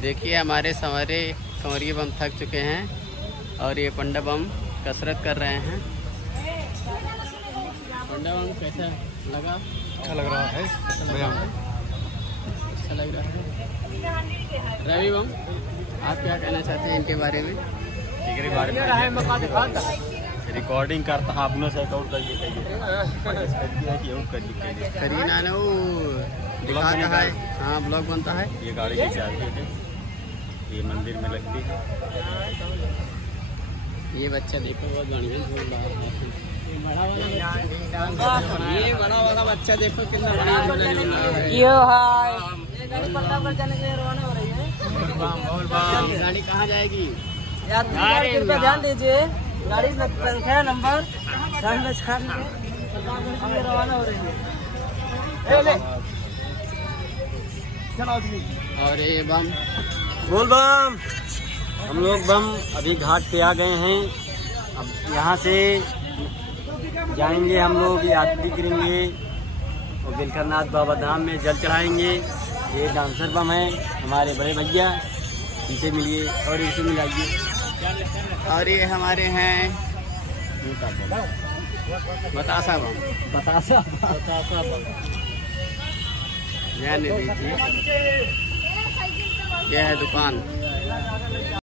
देखिए हमारे संवरिये बम थक चुके हैं और ये पंडा बम कसरत कर रहे हैं। पंडा बम कैसा लगा? अच्छा लग रहा है, अच्छा लग रहा है। रवि बम, आप क्या कहना चाहते हैं इनके बारे में? रिकॉर्डिंग करता आपने से अकाउंट कर करीना ने वो दिखाता है, हाँ ब्लॉग बनता है। ये गाड़ी लेके आ गई है, ये मंदिर में लगती है। ये बच्चा देखो बहुत बढ़िया झूल रहा है। ये बड़ा वाला बच्चा देखो कितना बढ़िया झूला झूल रहा है। गाड़ी कहाँ जाएगी? कृपया ध्यान दीजिए, गाड़ी संख्या नंबर रवाना हो रही है। और ये बम बोल बम, हम लोग बम अभी घाट पे आ गए हैं। अब यहाँ से जाएंगे, हम लोग यात्री करेंगे और बिलखरनाथ बाबा धाम में जल चढ़ाएंगे। ये डांसर बम है हमारे बड़े भैया, इनसे मिलिए और इनसे मिलाइए। और ये हमारे हैं बतासा बम। बतासा बम ध्यान दीजिए, यह है दुकान।